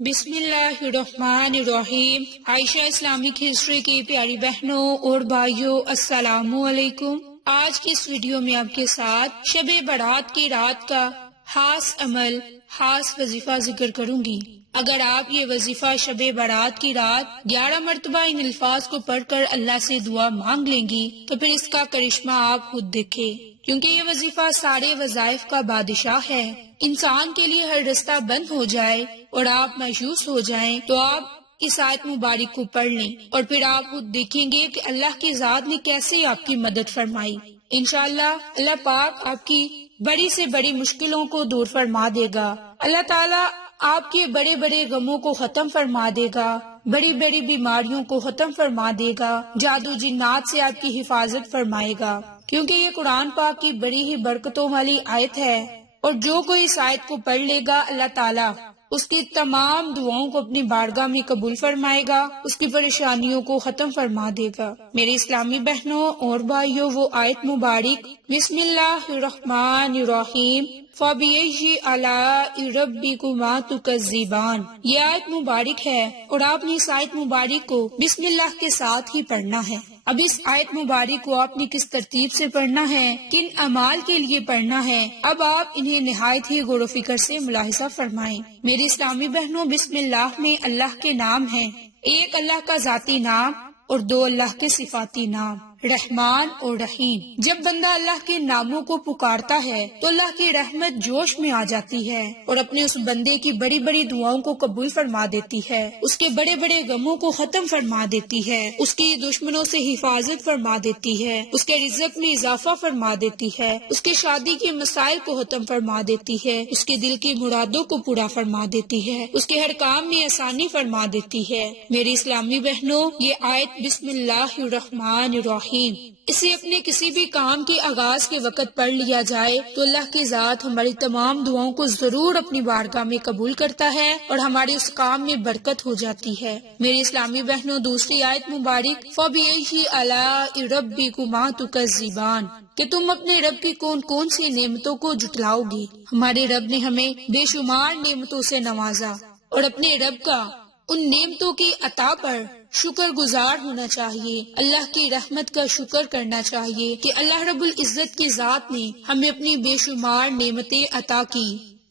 بسم اللہ الرحمن الرحیم۔ عائشہ اسلامک ہسٹری کی پیاری بہنوں اور بھائیوں، السلام علیکم۔ آج کی اس ویڈیو میں آپ کے ساتھ شب برات کی رات کا خاص عمل، خاص وظیفہ ذکر کروں گی۔ اگر آپ یہ وظیفہ شب برات کی رات 11 مرتبہ ان الفاظ کو پڑھ کر اللہ سے دعا مانگ لیں گی تو پھر اس کا کرشمہ آپ خود دیکھیں، کیونکہ یہ وظیفہ سارے وظائف کا بادشاہ ہے۔ انسان کے لیے ہر رستہ بند ہو جائے اور آپ مایوس ہو جائیں تو آپ اس آیت مبارک کو پڑھ لیں اور پھر آپ خود دیکھیں گے کہ اللہ کی ذات نے کیسے آپ کی مدد فرمائی۔ انشاءاللہ اللہ پاک آپ کی بڑی سے بڑی مشکلوں کو دور فرما دے گا۔ اللہ تعالیٰ آپ کے بڑے بڑے غموں کو ختم فرما دے گا، بڑی بڑی بیماریوں کو ختم فرما دے گا، جادو جنات سے آپ کی حفاظت فرمائے گا، کیونکہ یہ قرآن پاک کی بڑی ہی برکتوں والی آیت ہے۔ اور جو کوئی اس آیت کو پڑھ لے گا اللہ تعالیٰ اس کی تمام دعاؤں کو اپنی بارگاہ میں قبول فرمائے گا، اس کی پریشانیوں کو ختم فرما دے گا۔ میری اسلامی بہنوں اور بھائیوں، وہ آیت مبارک بسم اللہ الرحمن الرحیم فَبِأَيِّ آلَاءِ رَبِّكُمَا تُكَذِّبَانِ، یہ آیت مبارک ہے اور آپ نے اس آیت مبارک کو بسم اللہ کے ساتھ ہی پڑھنا ہے۔ اب اس آیت مبارک کو آپ نے کس ترتیب سے پڑھنا ہے، کن اعمال کے لیے پڑھنا ہے، اب آپ انہیں نہایت ہی غور و فکر سے ملاحظہ فرمائیں۔ میری اسلامی بہنوں، بسم اللہ میں اللہ کے نام ہیں، ایک اللہ کا ذاتی نام اور دو اللہ کے صفاتی نام، رحمان اور رحیم۔ جب بندہ اللہ کے ناموں کو پکارتا ہے تو اللہ کی رحمت جوش میں آ جاتی ہے اور اپنے اس بندے کی بڑی بڑی دعاؤں کو قبول فرما دیتی ہے، اس کے بڑے بڑے غموں کو ختم فرما دیتی ہے، اس کی دشمنوں سے حفاظت فرما دیتی ہے، اس کے رزق میں اضافہ فرما دیتی ہے، اس کے شادی کے مسائل کو ختم فرما دیتی ہے، اس کے دل کی مرادوں کو پورا فرما دیتی ہے، اس کے ہر کام میں آسانی فرما دیتی ہے۔ میری اسلامی بہنوں، یہ آیت بسم اللہ الرحمن الرحیم، اسے اپنے کسی بھی کام کے آغاز کے وقت پڑھ لیا جائے تو اللہ کی ذات ہماری تمام دعاؤں کو ضرور اپنی بارگاہ میں قبول کرتا ہے اور ہمارے اس کام میں برکت ہو جاتی ہے۔ میری اسلامی بہنوں، دوسری آیت مبارک فَبِأَيِّ آلَاءِ رَبِّكُمَا تُكَذِّبَانِ، کہ تم اپنے رب کی کون کون سی نعمتوں کو جھٹلاؤ گی۔ ہمارے رب نے ہمیں بے شمار نعمتوں سے نوازا اور اپنے رب کا ان نعمتوں کی عطا پر شکر گزار ہونا چاہیے، اللہ کی رحمت کا شکر کرنا چاہیے کہ اللہ رب العزت کی ذات نے ہمیں اپنی بے شمار نعمتیں عطا کی۔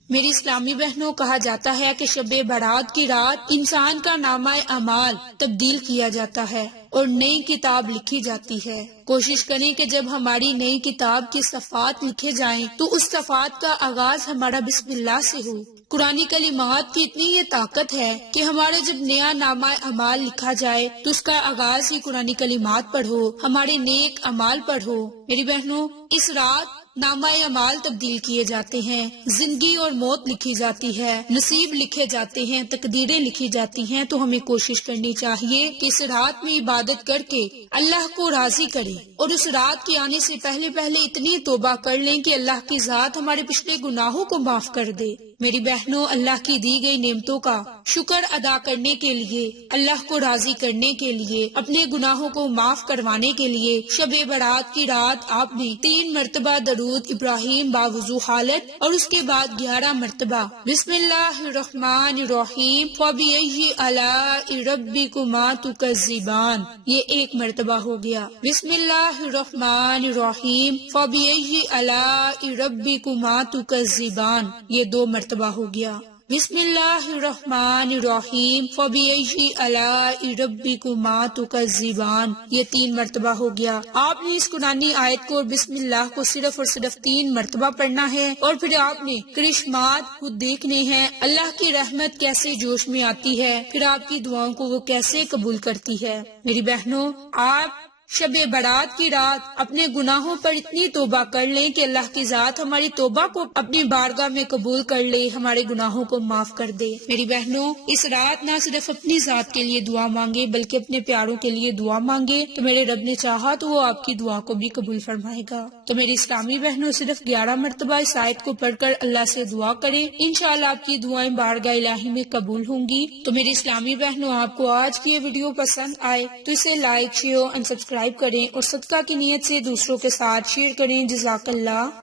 میری اسلامی بہنوں، کہا جاتا ہے کہ شب برات کی رات انسان کا نامہ اعمال تبدیل کیا جاتا ہے اور نئی کتاب لکھی جاتی ہے۔ کوشش کریں کہ جب ہماری نئی کتاب کی صفحات لکھے جائیں تو اس صفحات کا آغاز ہمارا بسم اللہ سے ہو۔ قرآن کلمات کی اتنی یہ طاقت ہے کہ ہمارا جب نیا نامہ اعمال لکھا جائے تو اس کا آغاز ہی قرآن کلمات پڑھو، ہمارے نیک اعمال پڑھو۔ میری بہنوں، اس رات نامہ اعمال تبدیل کیے جاتے ہیں، زندگی اور موت لکھی جاتی ہے، نصیب لکھے جاتے ہیں، تقدیریں لکھی جاتی ہیں۔ تو ہمیں کوشش کرنی چاہیے کہ اس رات میں عبادت کر کے اللہ کو راضی کریں اور اس رات کے آنے سے پہلے پہلے اتنی توبہ کر لیں کہ اللہ کی ذات ہمارے پچھلے گناہوں کو معاف کر دے۔ میری بہنوں، اللہ کی دی گئی نعمتوں کا شکر ادا کرنے کے لیے، اللہ کو راضی کرنے کے لیے، اپنے گناہوں کو معاف کروانے کے لیے شب برات کی رات آپ نے 3 مرتبہ درود ابراہیم باوضو حالت اور اس کے بعد 11 مرتبہ بسم اللہ الرحمن الرحیم فَبِأَيِّ آلَاءِ رَبِّكُمَا تُكَذِّبَانِ، یہ 1 مرتبہ ہو گیا۔ بسم اللہ الرحمن الرحیم فَبِأَيِّ آلَاءِ رَبِّكُمَا تُكَذِّبَانِ، یہ 2 مرتبہ ہو گیا۔ بسم اللہ الرحمن الرحیم فَبِأَيِّ آلَاءِ رَبِّكُمَا تُكَذِّبَانِ، یہ 3 مرتبہ ہو گیا۔ آپ نے اس قرآنی آیت کو اور بسم اللہ کو صرف اور صرف 3 مرتبہ پڑھنا ہے اور پھر آپ نے کرشمات خود دیکھنے ہیں، اللہ کی رحمت کیسے جوش میں آتی ہے، پھر آپ کی دعاؤں کو وہ کیسے قبول کرتی ہے۔ میری بہنوں، آپ شب برات کی رات اپنے گناہوں پر اتنی توبہ کر لیں کہ اللہ کی ذات ہماری توبہ کو اپنی بارگاہ میں قبول کر لے، ہمارے گناہوں کو معاف کر دے۔ میری بہنوں، اس رات نہ صرف اپنی ذات کے لیے دعا مانگے بلکہ اپنے پیاروں کے لیے دعا مانگے تو میرے رب نے چاہا تو وہ آپ کی دعا کو بھی قبول فرمائے گا۔ تو میری اسلامی بہنوں، صرف 11 مرتبہ اس آیت کو پڑھ کر اللہ سے دعا کریں، انشاءاللہ آپ کی دعائیں بارگاہ الہی میں قبول ہوں گی۔ تو میری اسلامی بہنوں، آپ کو آج کی یہ ویڈیو پسند آئے تو اسے لائک، شیئر اور سبسکرائب کریں اور صدقہ کی نیت سے دوسروں کے ساتھ شیئر کریں۔ جزاک اللہ۔